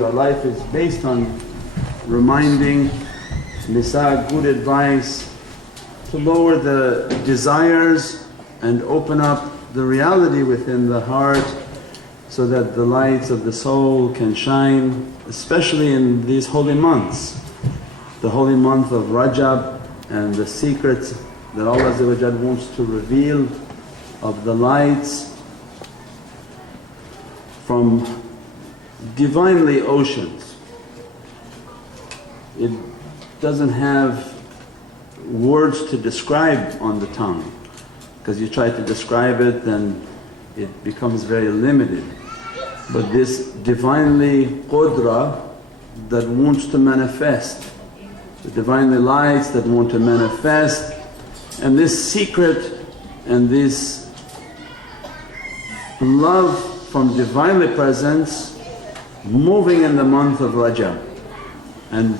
always our life is based on reminding, nisa, good advice, to lower the desires and open up the reality within the heart so that the lights of the soul can shine, especially in these holy months. The holy month of Rajab and the secrets that Allah wants to reveal of the lights from Divinely oceans. It doesn't have words to describe on the tongue, because you try to describe it then it becomes very limited. But this Divinely Qadr that wants to manifest, the Divinely lights that want to manifest, and this secret and this love from Divinely Presence moving in the month of Rajab and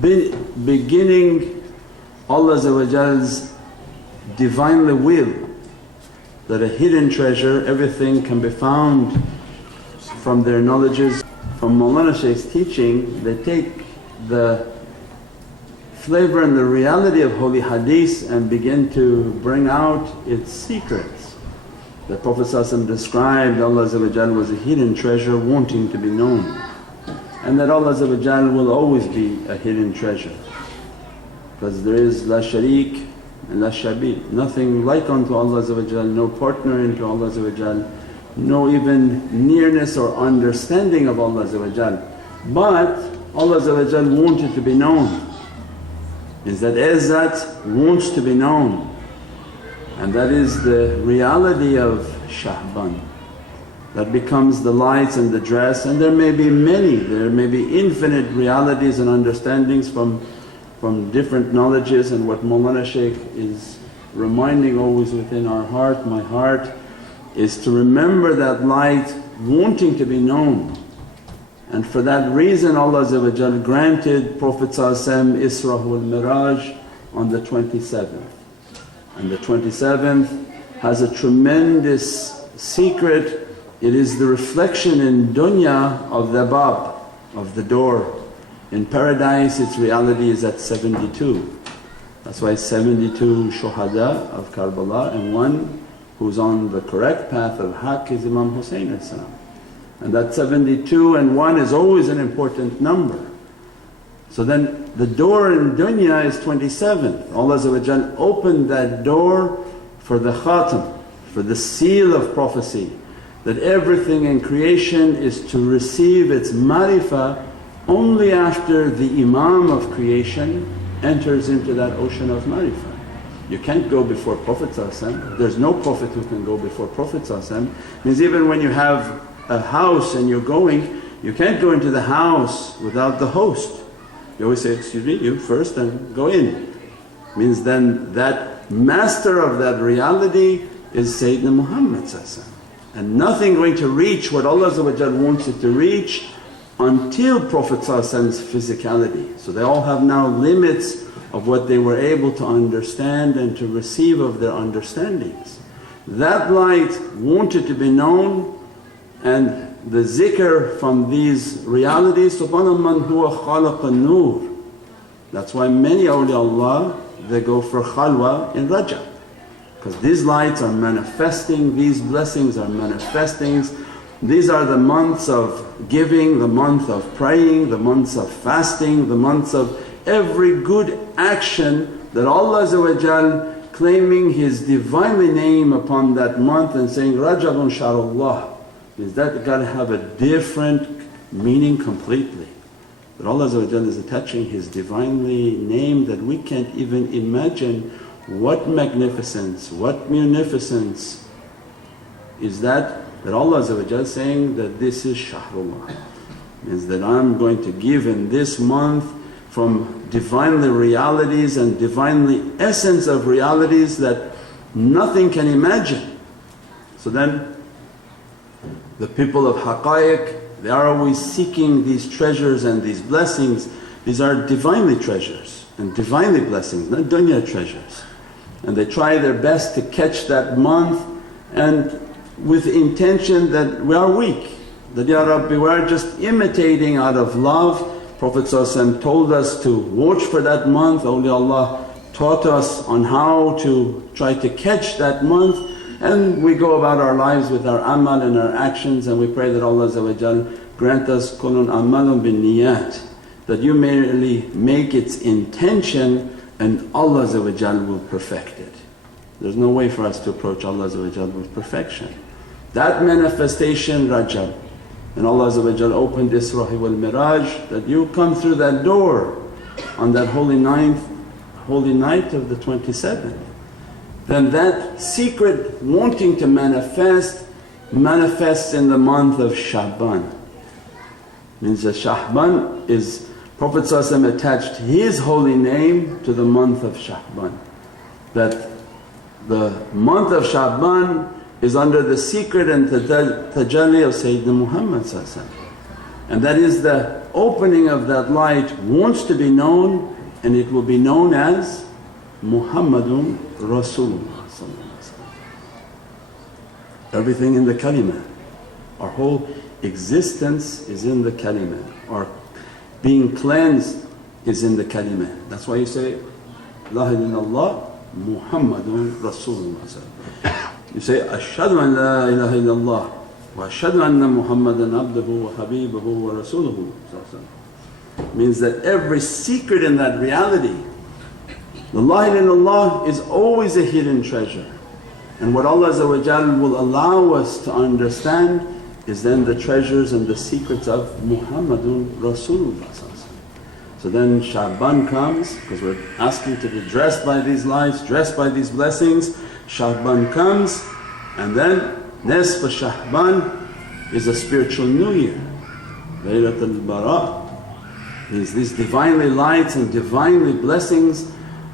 beginning Allah's Divinely will that a hidden treasure, everything can be found from their knowledges. From Mawlana Shaykh's teaching, they take the flavor and the reality of holy hadith and begin to bring out its secrets. The Prophet described Allah was a hidden treasure wanting to be known, and that Allah will always be a hidden treasure, because there is la sharik and la shabih, nothing like unto Allah, no partner into Allah, no even nearness or understanding of Allah. But Allah wanted to be known, is that izzat wants to be known, and that is the reality of Shahban that becomes the lights and the dress. And there may be many, there may be infinite realities and understandings from different knowledges. And what Mawlana Shaykh is reminding always within our heart, my heart, is to remember that light wanting to be known. And for that reason Allah granted Prophet Isra wal Miraj on the 27th. And the 27th has a tremendous secret. It is the reflection in dunya of the bab, of the door. In paradise its reality is at 72. That's why 72 shuhada of Karbala, and one who's on the correct path of haqq is Imam Hussain. And that 72 and 1 is always an important number. So then the door in dunya is 27th. Allah opened that door for the khatam, for the seal of prophecy, that everything in creation is to receive its marifah only after the imam of creation enters into that ocean of marifah. You can't go before Prophet. There's no Prophet who can go before Prophet. Means even when you have a house and you're going, you can't go into the house without the host. You always say, excuse me, you first and go in. Means then that master of that reality is Sayyidina Muhammad, and nothing going to reach what Allah wants it to reach until Prophet's physicality. So they all have now limits of what they were able to understand and to receive of their understandings. That light wanted to be known, and the zikr from these realities, Subhana man huwa khalaqa nur. That's why many awliyaullah they go for khalwa in Rajab, because these lights are manifesting, these blessings are manifesting. These are the months of giving, the month of praying, the months of fasting, the months of every good action that Allah claiming His Divinely name upon that month and saying, Rajabun Shahrullah. Is that got to have a different meaning completely. That Allah is attaching His Divinely name that we can't even imagine what magnificence, what munificence is that Allah is saying that this is Shahrullah. Means that I'm going to give in this month from Divinely realities and Divinely essence of realities that nothing can imagine. So then the people of haqqaiq, they are always seeking these treasures and these blessings. These are Divinely treasures and Divinely blessings, not dunya treasures. And they try their best to catch that month, and with intention that we are weak. that, Ya Rabbi, we are just imitating out of love. Prophet ﷺ told us to watch for that month. Awliyaullah taught us on how to try to catch that month, and we go about our lives with our amal and our actions, and we pray that Allah grant us kullun amalun bin niyat, that you merely make its intention and Allah will perfect it. There's no way for us to approach Allah with perfection. That manifestation Rajab, and Allah opened Isra wal Miraj, that you come through that door on that holy night of the 27th. Then that secret wanting to manifests in the month of Sha'ban. Means that Sha'ban is Prophet attached his holy name to the month of Sha'ban. That the month of Sha'ban is under the secret and tajalli of Sayyidina Muhammad, and that is the opening of that light wants to be known, and it will be known as Muhammadan Rasulullah. Everything in the kalimah, our whole existence is in the kalimah, our being cleansed is in the kalimah. That's why you say, La ilaha illallah Muhammadun Rasulullah. You say, Ashhadu an la ilaha illallah wa ashhadu anna Muhammadan abduhu wa habibuhu wa rasuluhu. Means that every secret in that reality, the La ilaha illallah is always a hidden treasure. And what Allah will allow us to understand is then the treasures and the secrets of Muhammadun Rasulullah. So then Sha'ban comes, because we're asking to be dressed by these lights, dressed by these blessings. Sha'ban comes, and then Nisf Sha'ban is a spiritual new year. Laylat al-Bara means these Divinely lights and Divinely blessings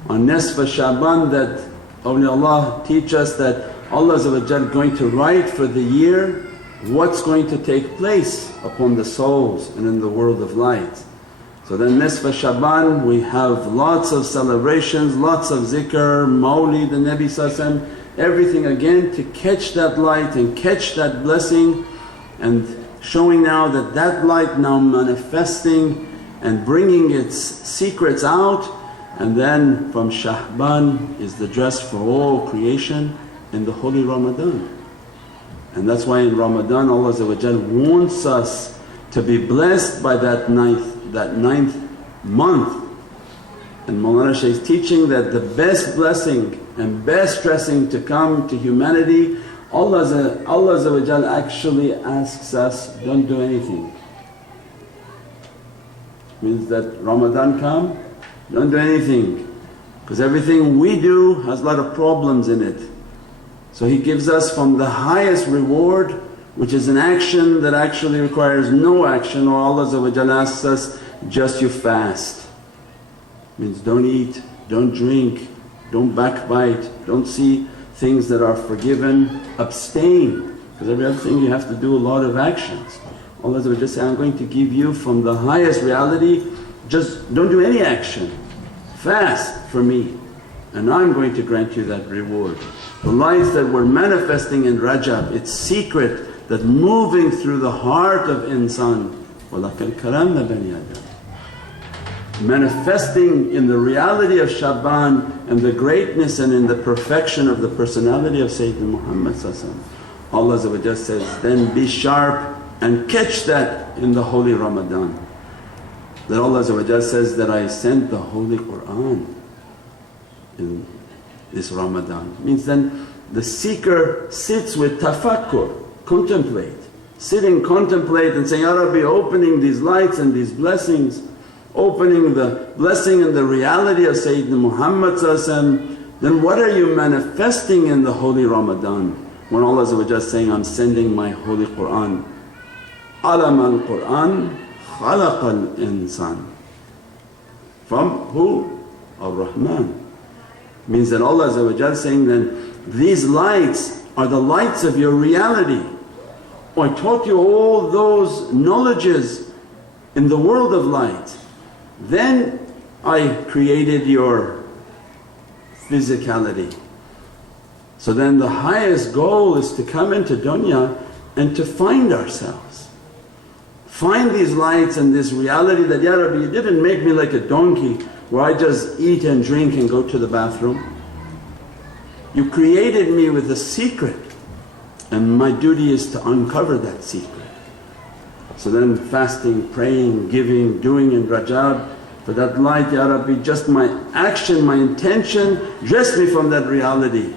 on Nisf Sha'ban, that awliyaullah teach us that Allah is going to write for the year what's going to take place upon the souls and in the world of light. So then Nisf Sha'ban we have lots of celebrations, lots of zikr, mawlid, the Nabi everything again to catch that light and catch that blessing, and showing now that that light now manifesting and bringing its secrets out. And then from Sha'ban is the dress for all creation in the holy Ramadan. And that's why in Ramadan Allah wants us to be blessed by that ninth month. And Mawlana Shaykh's teaching that the best blessing and best dressing to come to humanity, Allah actually asks us, don't do anything. Means that Ramadan come, don't do anything, because everything we do has a lot of problems in it. So He gives us from the highest reward, which is an action that actually requires no action, or Allah asks us, just you fast. Means don't eat, don't drink, don't backbite, don't see things that are forgiven, abstain, because every other thing you have to do a lot of actions. Allah just say, I'm going to give you from the highest reality, just don't do any action, fast for me, and I'm going to grant you that reward. The lights that we're manifesting in Rajab, it's secret that moving through the heart of insan, وَلَقَدْ كَرَمْنَا بَنِي آدَمَ, manifesting in the reality of Sha'ban and the greatness and in the perfection of the personality of Sayyidina Muhammad. Allah says, then be sharp and catch that in the holy Ramadan. That Allah says that I sent the holy Qur'an in this Ramadan. Means then the seeker sits with tafakkur, contemplate, sitting, contemplate and saying, Ya Rabbi, opening these lights and these blessings, opening the blessing and the reality of Sayyidina Muhammad, then what are you manifesting in the holy Ramadan? When Allah is saying, I'm sending my holy Qur'an. Alam al-Qur'an khalaqal insan. From who? Ar-Rahman. Means that Allah is saying, then these lights are the lights of your reality. I taught you all those knowledges in the world of light. Then I created your physicality. So then the highest goal is to come into dunya and to find ourselves. Find these lights and this reality that, Ya Rabbi, you didn't make me like a donkey where I just eat and drink and go to the bathroom. You created me with a secret and my duty is to uncover that secret. So then fasting, praying, giving, doing in rajab for that light, Ya Rabbi, just my action, my intention, dress me from that reality.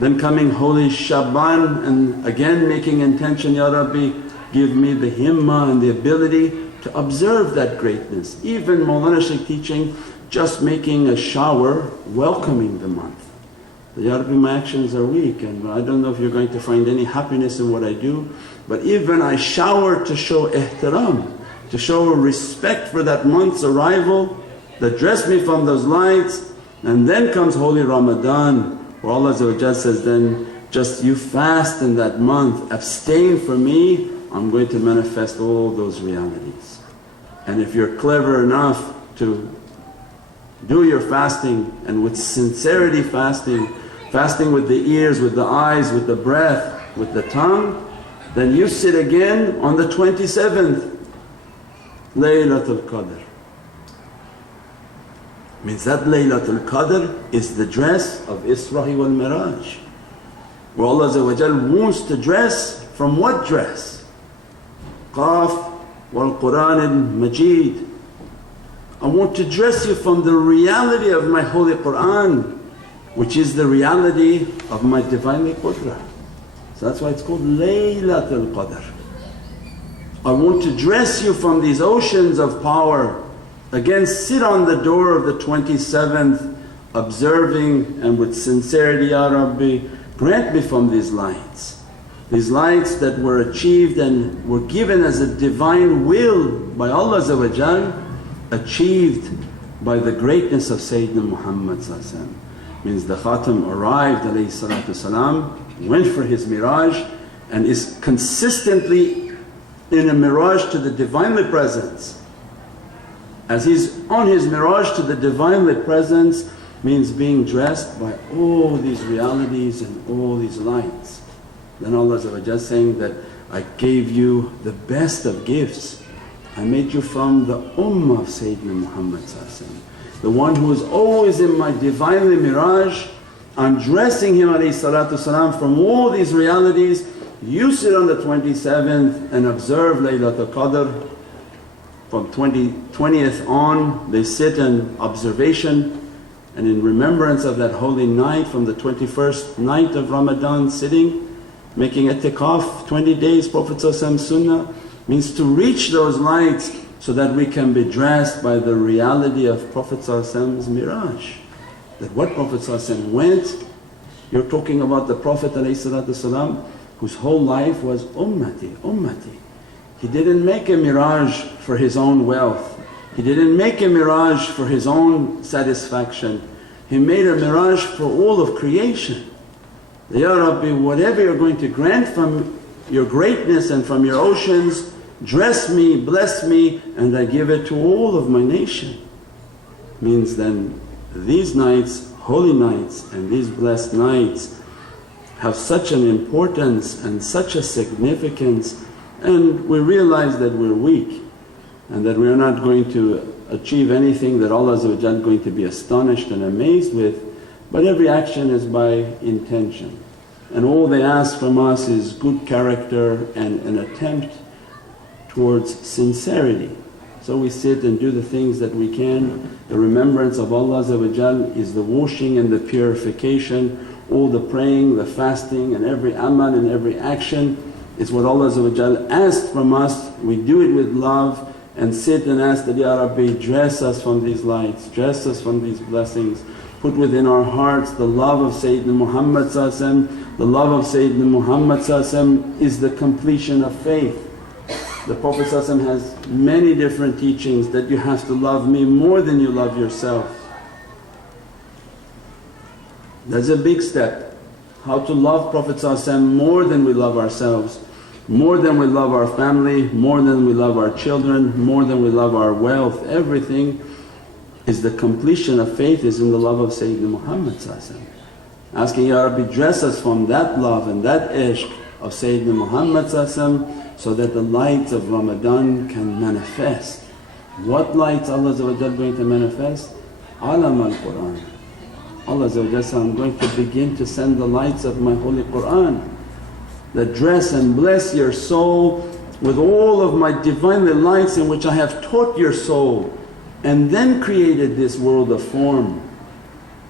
Then coming holy Shaban and again making intention, Ya Rabbi, give me the himmah and the ability to observe that greatness. Even Mawlana Shaykh teaching, just making a shower, welcoming the month. Ya Rabbi, my actions are weak and I don't know if you're going to find any happiness in what I do, but even I shower to show ihtiram, to show respect for that month's arrival, that dress me from those lights. And then comes holy Ramadan where Allah says, then just you fast in that month, abstain for me, I'm going to manifest all those realities. And if you're clever enough to do your fasting and with sincerity fasting with the ears, with the eyes, with the breath, with the tongue, then you sit again on the 27th Laylatul Qadr. Means that Laylatul Qadr is the dress of Isra wal Miraj, where Allah wants to dress from what dress? Qaf wal Qur'an al-Majid. I want to dress you from the reality of my holy Qur'an, which is the reality of my Divinely Qudra. So that's why it's called Laylatul Qadr. I want to dress you from these oceans of power. Again, sit on the door of the 27th observing and with sincerity, Ya Rabbi, grant me from these lights that were achieved and were given as a divine will by Allah, achieved by the greatness of Sayyidina Muhammad. Means the Khatam arrived went for his Miraj and is consistently in a Miraj to the Divinely Presence. As he's on his Miraj to the Divinely Presence means being dressed by all these realities and all these lights. Then Allah saying that, I gave you the best of gifts, I made you from the ummah of Sayyidina Muhammad, the one who is always in my Divinely Miraj. I'm dressing him from all these realities. You sit on the 27th and observe Laylatul Qadr. From 20th on they sit in observation and in remembrance of that holy night, from the 21st night of Ramadan, sitting making itikaf 20 days, Prophet sunnah, means to reach those lights so that we can be dressed by the reality of Prophet's Miraj. That what Prophet went, you're talking about the Prophet whose whole life was ummati, ummati. He didn't make a Miraj for his own wealth, he didn't make a Miraj for his own satisfaction, he made a Miraj for all of creation. Ya Rabbi, whatever you're going to grant from your greatness and from your oceans, dress me, bless me, and I give it to all of my nation. Means then these nights, holy nights and these blessed nights have such an importance and such a significance, and we realize that we're weak and that we are not going to achieve anything that Allah is going to be astonished and amazed with, but every action is by intention. And all they ask from us is good character and an attempt towards sincerity. So we sit and do the things that we can. The remembrance of Allah is the washing and the purification. All the praying, the fasting and every amal and every action is what Allah asked from us. We do it with love and sit and ask that, Ya Rabbi, dress us from these lights, dress us from these blessings. Put within our hearts the love of Sayyidina Muhammad. The love of Sayyidina Muhammad is the completion of faith. The Prophet has many different teachings that you have to love me more than you love yourself. That's a big step. How to love Prophet more than we love ourselves, more than we love our family, more than we love our children, more than we love our wealth. Everything is the completion of faith is in the love of Sayyidina Muhammad. Asking, Ya Rabbi, dress us from that love and that ishq of Sayyidina Muhammad so that the lights of Ramadan can manifest. What lights Allah going to manifest? Alam al-Qur'an. Allah said, I'm going to begin to send the lights of my holy Qur'an that dress and bless your soul with all of my Divinely lights in which I have taught your soul and then created this world of form.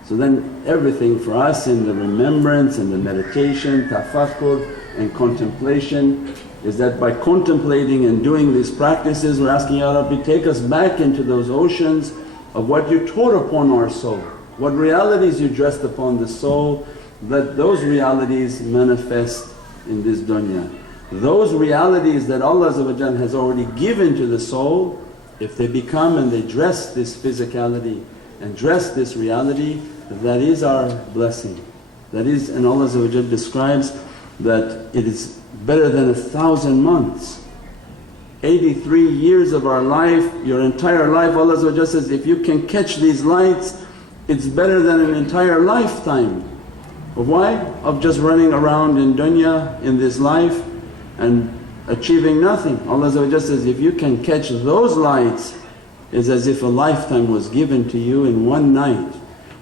So then everything for us in the remembrance and the meditation, tafakkur and contemplation is that by contemplating and doing these practices we're asking, Ya Rabbi, take us back into those oceans of what you taught upon our soul, what realities you dressed upon the soul, that those realities manifest in this dunya. Those realities that Allah has already given to the soul, if they become and they dress this physicality and dress this reality, that is our blessing. That is, and Allah describes that it is better than 1,000 months. 83 years of our life, your entire life, Allah says, if you can catch these lights, it's better than an entire lifetime. Of why? Of just running around in dunya in this life and achieving nothing. Allah says, if you can catch those lights, it's as if a lifetime was given to you in one night.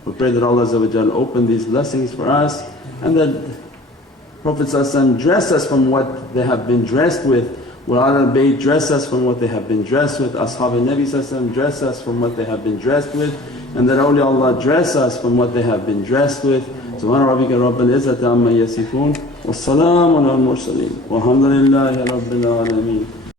We pray that Allah open these blessings for us and that Prophet dress us from what they have been dressed with. Ahlul bayt dress us from what they have been dressed with, Ashab al-Nabi dress us from what they have been dressed with, and that awliyaullah dress us from what they have been dressed with. Subhana rabbika rabbil izzati amma yasifoon, wa salaamun ala al-mursaleen, walhamdulillahi rabbil alameen.